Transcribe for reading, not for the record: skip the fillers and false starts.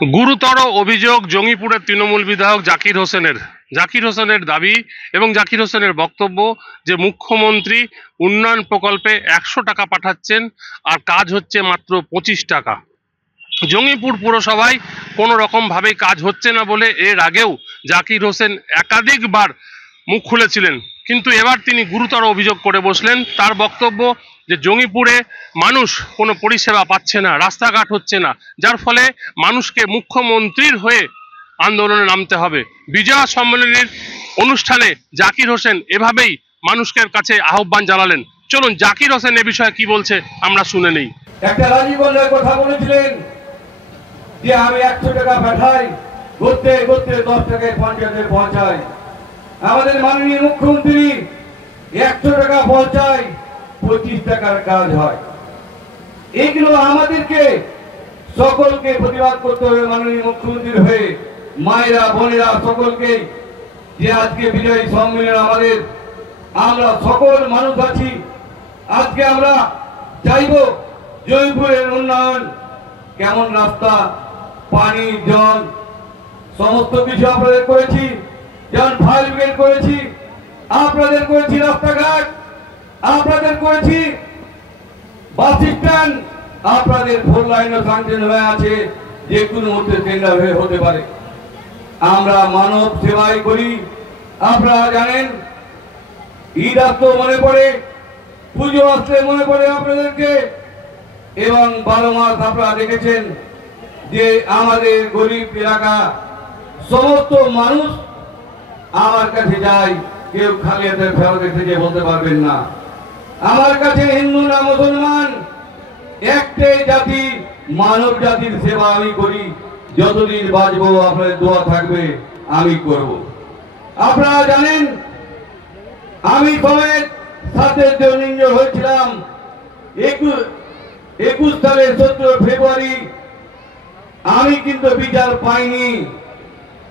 গুরুতর অভিযোগ জঙ্গিপুরের তৃণমূল বিধায়ক জাকির হোসেনের দাবি এবং জাকির হোসেনের বক্তব্য যে মুখ্যমন্ত্রী উন্নয়ন প্রকল্পে 100 টাকা পাঠাচ্ছেন আর কাজ হচ্ছে মাত্র 25 টাকা। জঙ্গিপুর পুরসভায় কোনো রকম ভাবে কাজ হচ্ছে না বলে এর আগেও জাকির হোসেন একাধিকবার মুখ খুলেছিলেন, কিন্তু এবার তিনি গুরুতর অভিযোগ করে বসলেন। তার বক্তব্য যে জঙ্গিপুরে মানুষ কোনো পরিষেবা পাচ্ছে না, রাস্তাঘাট হচ্ছে না, যার ফলে মানুষকে মুখ্যমন্ত্রীর হয়ে আন্দোলনে নামতে হবে। বিজয়া সম্মেলনের অনুষ্ঠানে জাকির হোসেন এভাবেই মানুষের কাছে আহ্বান জানালেন। চলুন জাকির হোসেন এ বিষয়ে কি বলছে আমরা শুনে নেই। একটা রাজীবনের কথা বলেছিলেন যে আমি 100 টাকা পাঠাই, ঘুরতে ঘুরতে 10 টাকায় পঞ্চায়েতে পৌঁছাই। আমাদের মাননীয় মুখ্যমন্ত্রী 100 টাকা পৌঁছায়, 25 টাকার কাজ হয়। এইগুলো আমাদেরকে সকলকে প্রতিবাদ করতে হবে মাননীয় মুখ্যমন্ত্রীর হয়ে। মায়েরা বোনেরা সকলকে, যে আজকে বিজয় সম্মেলন আমাদের, আমরা সকল মানুষ আছি। আজকে আমরা চাইব জয়পুরের উন্নয়ন, কেমন রাস্তা, পানি, জল, সমস্ত কিছু আপনাদের করেছি। যেমন ফায়ার ব্রিগেড করেছি, আপনাদের করেছি রাস্তাঘাট, আপনাদের করেছি বাস স্ট্যান্ড, আপনাদের 4 লাইনও সাংশন হয়ে আছে, যে কোনো মুহূর্তে টেন্ডার হয়ে হতে পারে। আমরা মানব সেবাই করি। আপনারা জানেন, ঈদ আসতে মনে পড়ে, পুজো আসতে মনে পড়ে আপনাদেরকে, এবং 12 মাস আপনারা দেখেছেন যে আমাদের গরিব এলাকা সমস্ত মানুষ আমার কাছে যায়, কেউ খালি হাতে ফেরত এসে বলতে পারবেন না। আমার কাছে হিন্দু না মুসলমান, একটাই জাতি, মানব জাতির সেবা আমি করি। যতদিন বাঁচবো আপনাদের দোয়া থাকবে, আমি করব। আপনারা জানেন, আমি সমেত সাথে ইঞ্জুর হয়েছিলাম 21 সালের 17 ফেব্রুয়ারি। আমি কিন্তু বিচার পাইনি।